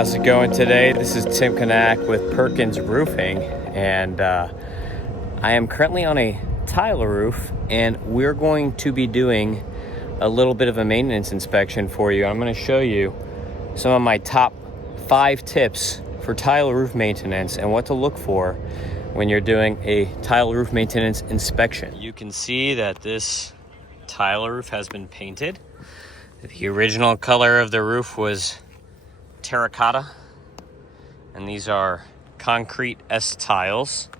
How's it going today? This is Tim Kanak with Perkins Roofing, and I am currently on a tile roof, and we're going to be doing a little bit of a maintenance inspection for you. I'm going to show you some of my top 5 tips for tile roof maintenance and what to look for when you're doing a tile roof maintenance inspection. You can see that this tile roof has been painted. The original color of the roof was terracotta, and these are concrete S tiles.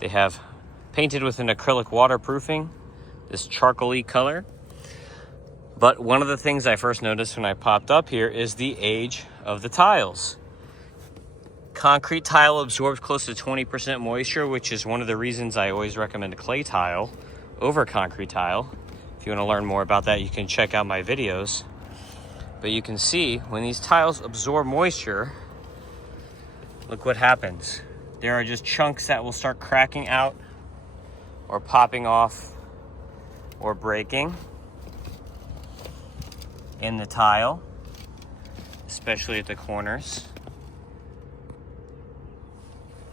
They have painted with an acrylic waterproofing, this charcoaly color. But one of the things I first noticed when I popped up here is the age of the tiles. Concrete tile absorbs close to 20% moisture, which is one of the reasons I always recommend clay tile over concrete tile. If you want to learn more about that, you can check out my videos. But you can see when these tiles absorb moisture, look what happens. There are just chunks that will start cracking out or popping off or breaking in the tile, especially at the corners.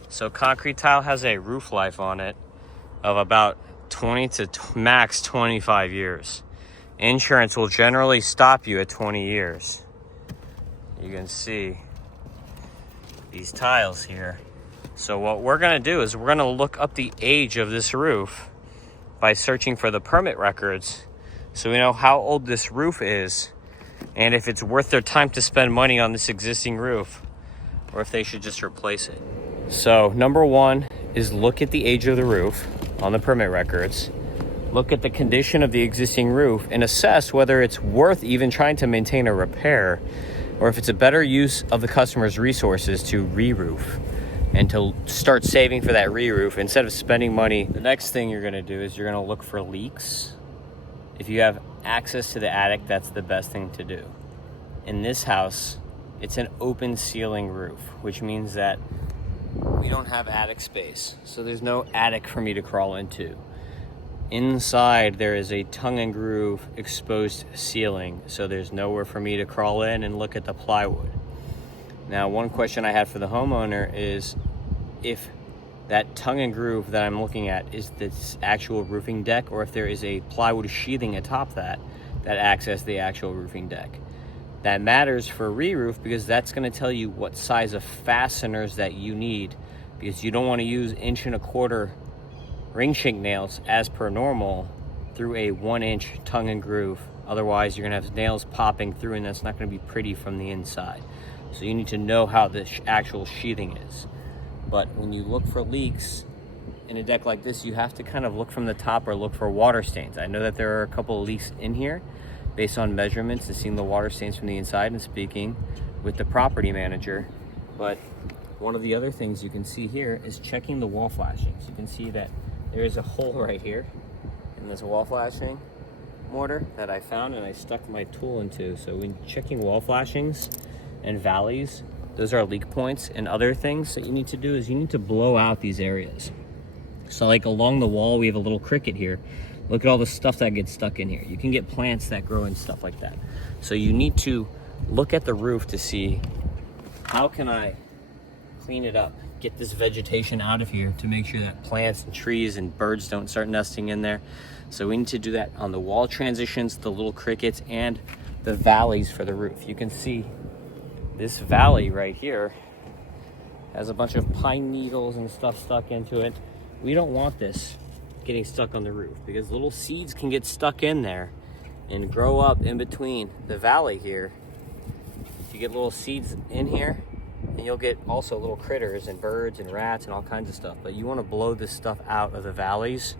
So concrete tile has a roof life on it of about 20 to max 25 years. Insurance will generally stop you at 20 years. You can see these tiles here. So what we're gonna do is we're gonna look up the age of this roof by searching for the permit records, so we know how old this roof is and if it's worth their time to spend money on this existing roof or if they should just replace it. So number 1 is look at the age of the roof on the permit records. Look at the condition of the existing roof and assess whether it's worth even trying to maintain a repair or if it's a better use of the customer's resources to re-roof and to start saving for that re-roof instead of spending money. The next thing you're gonna do is you're gonna look for leaks. If you have access to the attic, that's the best thing to do. In this house, it's an open ceiling roof, which means that we don't have attic space. So there's no attic for me to crawl into. Inside, there is a tongue and groove exposed ceiling, so there's nowhere for me to crawl in and look at the plywood. Now, one question I had for the homeowner is if that tongue and groove that I'm looking at is this actual roofing deck, or if there is a plywood sheathing atop that acts as the actual roofing deck. That matters for re-roof because that's going to tell you what size of fasteners that you need, because you don't want to use 1.25" ring shank nails as per normal through a 1-inch tongue and groove. Otherwise, you're gonna have nails popping through and that's not gonna be pretty from the inside. So you need to know how the actual sheathing is. But when you look for leaks in a deck like this, you have to kind of look from the top or look for water stains. I know that there are a couple of leaks in here based on measurements and seeing the water stains from the inside and speaking with the property manager. But one of the other things you can see here is checking the wall flashings. You can see that there is a hole right here in this wall flashing mortar that I found and I stuck my tool into. So when checking wall flashings and valleys, those are leak points. And other things that you need to do is you need to blow out these areas. So like along the wall, we have a little cricket here. Look at all the stuff that gets stuck in here. You can get plants that grow and stuff like that. So you need to look at the roof to see how can I clean it up, get this vegetation out of here to make sure that plants and trees and birds don't start nesting in there. So we need to do that on the wall transitions, the little crickets, and the valleys for the roof. You can see this valley right here has a bunch of pine needles and stuff stuck into it. We don't want this getting stuck on the roof because little seeds can get stuck in there and grow up in between the valley here. If you get little seeds in here, and you'll get also little critters and birds and rats and all kinds of stuff. But you want to blow this stuff out of the valleys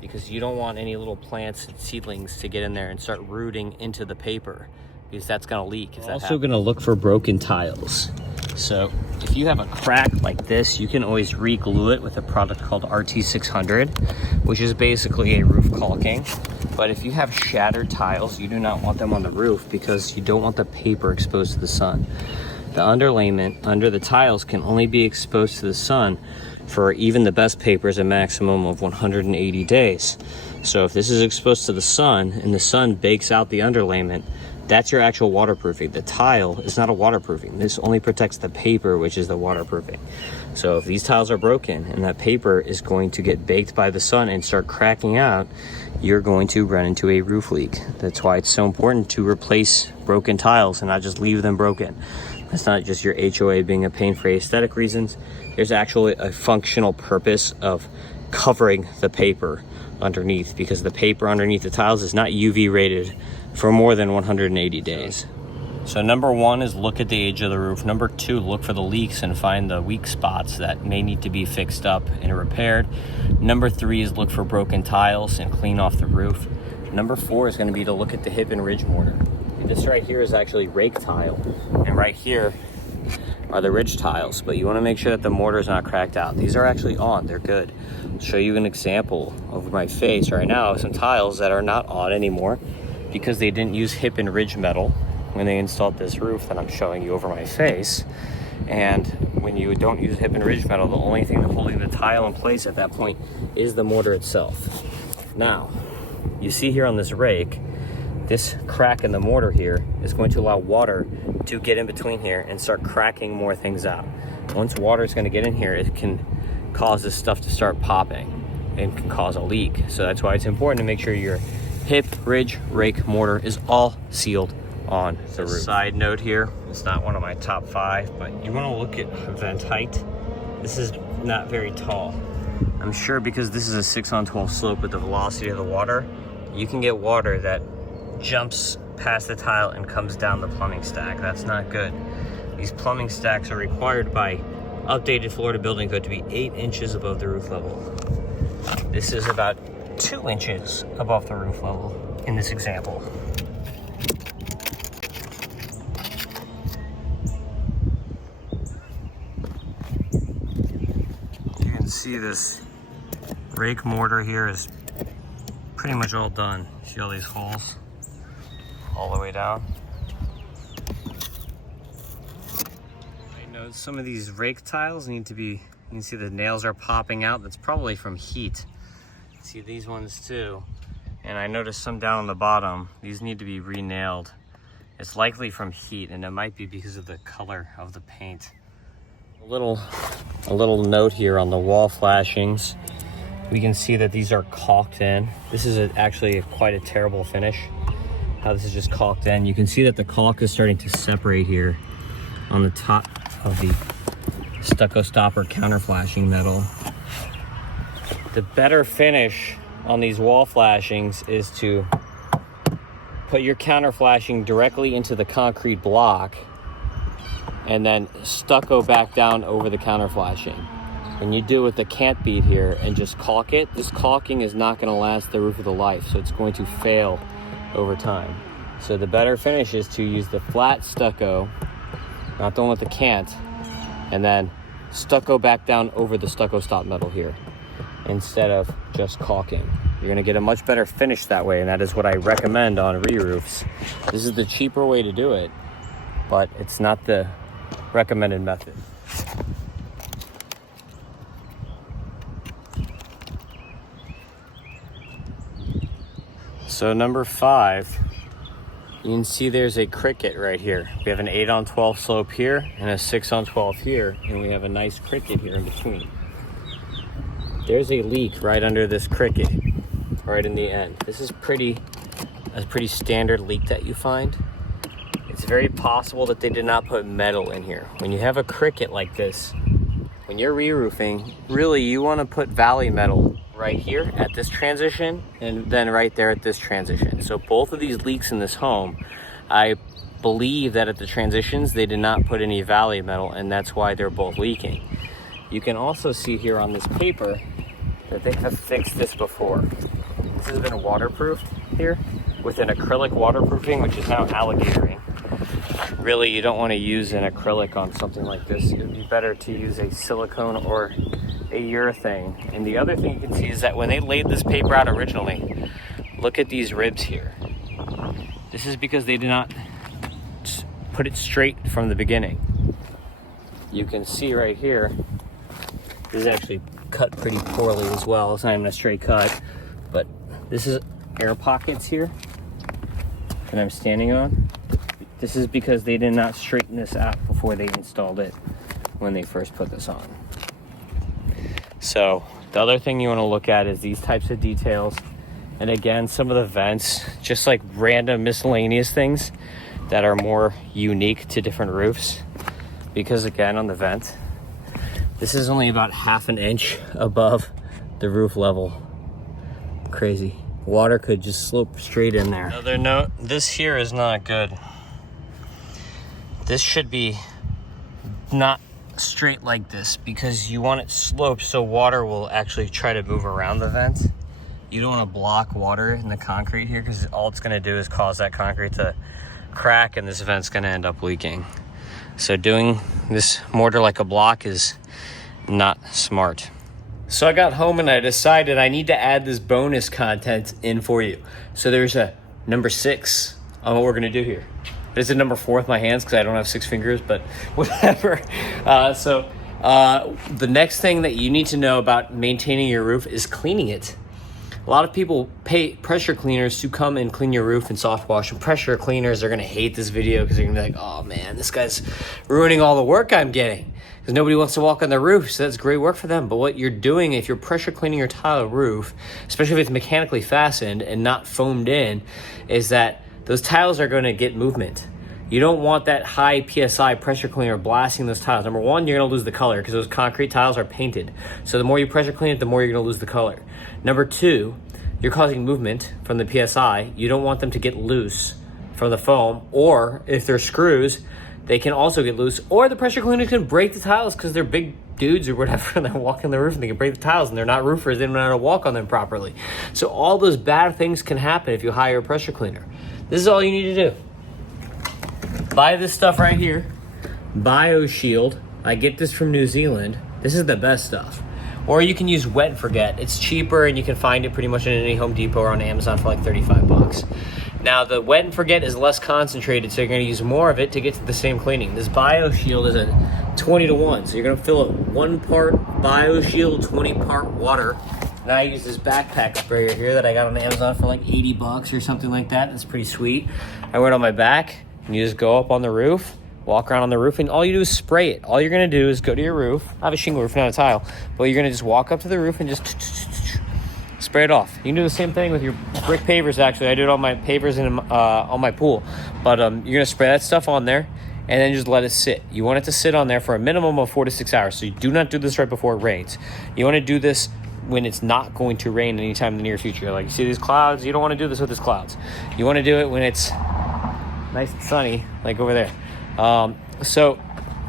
because you don't want any little plants and seedlings to get in there and start rooting into the paper because that's going to leak. You're also going to look for broken tiles. So if you have a crack like this, you can always re-glue it with a product called RT600, which is basically a roof caulking. But if you have shattered tiles, you do not want them on the roof because you don't want the paper exposed to the sun. The underlayment under the tiles can only be exposed to the sun for even the best papers a maximum of 180 days. So if this is exposed to the sun and the sun bakes out the underlayment, That's your actual waterproofing. The tile is not a waterproofing. This only protects the paper, which is the waterproofing. So if these tiles are broken and that paper is going to get baked by the sun and start cracking out, you're going to run into a roof leak. That's why it's so important to replace broken tiles and not just leave them broken. It's not just your HOA being a pain for aesthetic reasons. There's actually a functional purpose of covering the paper underneath, because the paper underneath the tiles is not UV rated for more than 180 days. So number one is look at the age of the roof. Number two, look for the leaks and find the weak spots that may need to be fixed up and repaired. Number three is look for broken tiles and clean off the roof. Number four is going to be to look at the hip and ridge mortar. This right here is actually rake tile, and right here are the ridge tiles, but you want to make sure that the mortar is not cracked out. These are actually on, they're good. I'll show you an example over my face right now of some tiles that are not on anymore because they didn't use hip and ridge metal when they installed this roof that I'm showing you over my face. And when you don't use hip and ridge metal, the only thing that's holding the tile in place at that point is the mortar itself. Now, you see here on this rake, this crack in the mortar here is going to allow water to get in between here and start cracking more things out. Once water is going to get in here, it can cause this stuff to start popping and can cause a leak. So that's why it's important to make sure your hip, ridge, rake, mortar is all sealed on the roof. Side note here, it's not one of my top 5, but you want to look at vent height. This is not very tall. I'm sure because this is a 6-on-12 slope with the velocity of the water, you can get water that jumps past the tile and comes down the plumbing stack. That's not good. These plumbing stacks are required by updated Florida building code to be 8 inches above the roof level. This is about 2 inches above the roof level in this example. You can see this rake mortar here is pretty much all done. See all these holes all the way down. I know some of these rake tiles need to be, you can see the nails are popping out. That's probably from heat. See these ones too. And I noticed some down on the bottom. These need to be re-nailed. It's likely from heat, and it might be because of the color of the paint. A little note here on the wall flashings. We can see that these are caulked in. This is actually quite a terrible finish. How this is just caulked in. You can see that the caulk is starting to separate here on the top of the stucco stopper counter flashing metal. The better finish on these wall flashings is to put your counter flashing directly into the concrete block and then stucco back down over the counter flashing. And you do it with the cant bead here and just caulk it. This caulking is not going to last the roof of the life, so it's going to fail over time. So the better finish is to use the flat stucco, not the one with the cant, and then stucco back down over the stucco stop metal here instead of just caulking. You're going to get a much better finish that way, and that is what I recommend on re-roofs. This is the cheaper way to do it, but it's not the recommended method. So number 5, you can see there's a cricket right here. We have an 8-on-12 slope here and a 6-on-12 here, and we have a nice cricket here in between. There's a leak right under this cricket, right in the end. This is a pretty standard leak that you find. It's very possible that they did not put metal in here. When you have a cricket like this, when you're re-roofing, really you want to put valley metal right here at this transition and then right there at this transition. So both of these leaks in this home, I believe that at the transitions they did not put any valley metal, and that's why they're both leaking. You can also see here on this paper that they have fixed this before. This has been waterproofed here with an acrylic waterproofing, which is now alligatoring. Really, you don't want to use an acrylic on something like this. It would be better to use a silicone or a urethane. And the other thing you can see is that when they laid this paper out originally, look at these ribs here. This is because they did not put it straight from the beginning. You can see right here, this is actually cut pretty poorly as well. It's not even a straight cut, but this is air pockets here that I'm standing on. This is because they did not straighten this out before they installed it when they first put this on. So the other thing you want to look at is these types of details. And again, some of the vents, just like random miscellaneous things that are more unique to different roofs. Because again, on the vent, this is only about 1/2 inch above the roof level. Crazy. Water could just slope straight in there. Another note, this here is not good. This should be not straight like this because you want it sloped so water will actually try to move around the vent. You don't want to block water in the concrete here because all it's going to do is cause that concrete to crack and this vent's going to end up leaking. So doing this mortar like a block is not smart. So I got home and I decided I need to add this bonus content in for you. So there's a number 6 on what we're going to do here. There's a number 4 with my hands because I don't have 6 fingers, but whatever. The next thing that you need to know about maintaining your roof is cleaning it. A lot of people pay pressure cleaners to come and clean your roof and soft wash. And pressure cleaners are going to hate this video because they're going to be like, oh man, this guy's ruining all the work I'm getting. Because nobody wants to walk on the roof, so that's great work for them. But what you're doing, if you're pressure cleaning your tile roof, especially if it's mechanically fastened and not foamed in, is that those tiles are going to get movement. You don't want that high PSI pressure cleaner blasting those tiles. Number one, you're going to lose the color because those concrete tiles are painted. So the more you pressure clean it, the more you're going to lose the color. Number two, you're causing movement from the PSI. You don't want them to get loose from the foam, or if they're screws, they can also get loose, or the pressure cleaners can break the tiles because they're big dudes or whatever, and they're walking the roof and they can break the tiles, and they're not roofers, they don't know how to walk on them properly. So all those bad things can happen if you hire a pressure cleaner. This is all you need to do. Buy this stuff right here, BioShield. I get this from New Zealand. This is the best stuff. Or you can use Wet and Forget. It's cheaper and you can find it pretty much in any Home Depot or on Amazon for like 35 bucks. Now the Wet and Forget is less concentrated, so you're gonna use more of it to get to the same cleaning. This BioShield is a 20-to-1, so you're gonna fill it 1 part BioShield, 20 part water. And I use this backpack sprayer here that I got on Amazon for like 80 bucks or something like that. That's pretty sweet. I wear it on my back, and you just go up on the roof, walk around on the roof, and all you do is spray it. All you're gonna do is go to your roof. I have a shingle roof, not a tile, but you're gonna just walk up to the roof and just spray it off. You can do the same thing with your brick pavers. Actually, I do it on my pavers and on my pool. But you're gonna spray that stuff on there and then just let it sit. You want it to sit on there for a minimum of 4 to 6 hours. So you do not do this right before it rains. You want to do this when it's not going to rain anytime in the near future. Like you see these clouds, you don't want to do this with these clouds. You want to do it when it's nice and sunny, like over there. So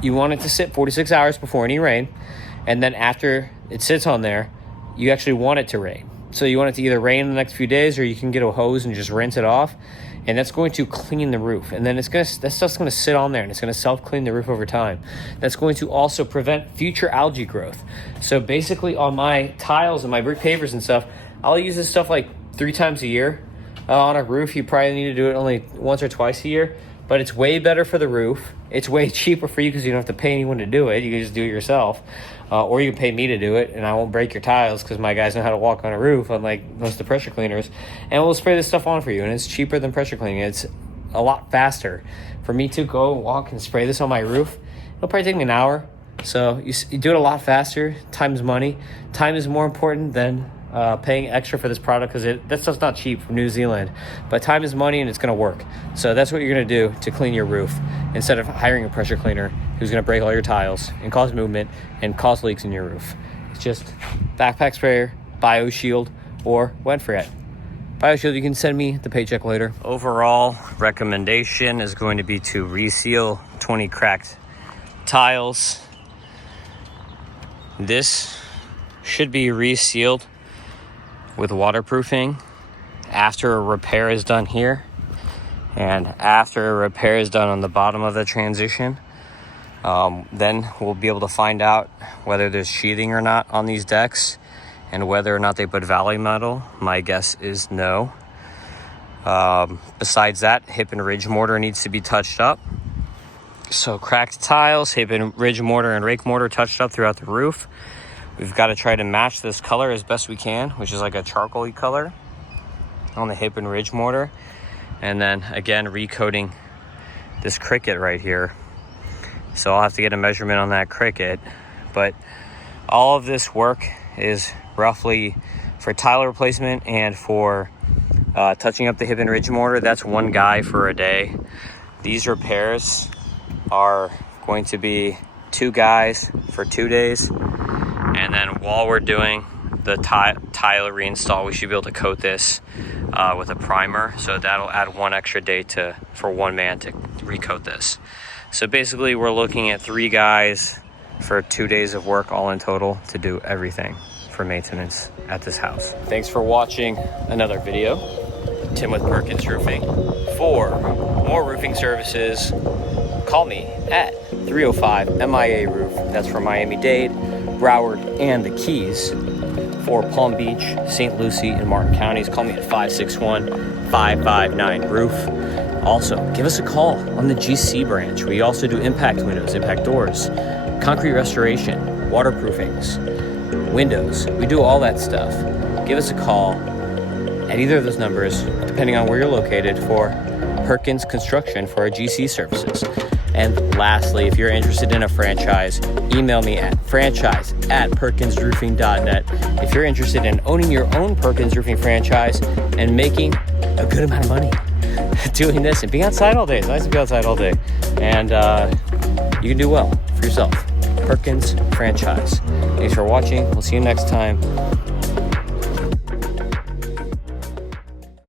you want it to sit 46 hours before any rain, and then after it sits on there, you actually want it to rain. So you want it to either rain in the next few days, or you can get a hose and just rinse it off, and that's going to clean the roof. And then that stuff's going to sit on there, and it's going to self-clean the roof over time. That's going to also prevent future algae growth. So basically on my tiles and my brick pavers and stuff, I'll use this stuff like 3 times a year. On a roof, you probably need to do it only once or twice a year, but it's way better for the roof. It's way cheaper for you because you don't have to pay anyone to do it. You can just do it yourself. Or you can pay me to do it, and I won't break your tiles because my guys know how to walk on a roof, unlike most of the pressure cleaners. And we'll spray this stuff on for you, and it's cheaper than pressure cleaning. It's a lot faster. For me to go walk and spray this on my roof, it'll probably take me an hour. So you do it a lot faster. Time is money. Time is more important than paying extra for this product because that stuff's not cheap from New Zealand. But time is money, and it's going to work. So that's what you're going to do to clean your roof instead of hiring a pressure cleaner who's going to break all your tiles and cause movement and cause leaks in your roof. It's just backpack sprayer, BioShield, or Wet and Forget. BioShield, you can send me the paycheck later. Overall recommendation is going to be to reseal 20 cracked tiles. This should be resealed with waterproofing after a repair is done here and after a repair is done on the bottom of the transition. Then we'll be able to find out whether there's sheathing or not on these decks and whether or not they put valley metal. My guess is no. Besides that, hip and ridge mortar needs to be touched up. So cracked tiles, hip and ridge mortar, and rake mortar touched up throughout the roof. We've got to try to match this color as best we can, which is like a charcoal-y color on the hip and ridge mortar. And then again, recoating this cricket right here. So I'll have to get a measurement on that cricket. But all of this work is roughly for tile replacement and for touching up the hip and ridge mortar. That's one guy for a day. These repairs are going to be 2 guys for 2 days. And then while we're doing the tile reinstall, we should be able to coat this with a primer. So that'll add 1 extra day for 1 man to recoat this. So basically we're looking at 3 guys for 2 days of work all in total to do everything for maintenance at this house. Thanks for watching another video. Tim with Perkins Roofing. For more roofing services, call me at 305 MIA Roof. That's for Miami-Dade, Broward, and the Keys. For Palm Beach, St. Lucie, and Martin counties, call me at 561-559-ROOF. Also, give us a call on the GC branch. We also do impact windows, impact doors, concrete restoration, waterproofings, windows. We do all that stuff. Give us a call at either of those numbers, depending on where you're located, for Perkins Construction for our GC services. And lastly, if you're interested in a franchise, email me at franchise@perkinsroofing.net. If you're interested in owning your own Perkins Roofing franchise and making a good amount of money doing this and being outside all day. It's nice to be outside all day. And you can do well for yourself. Perkins Franchise. Thanks for watching. We'll see you next time.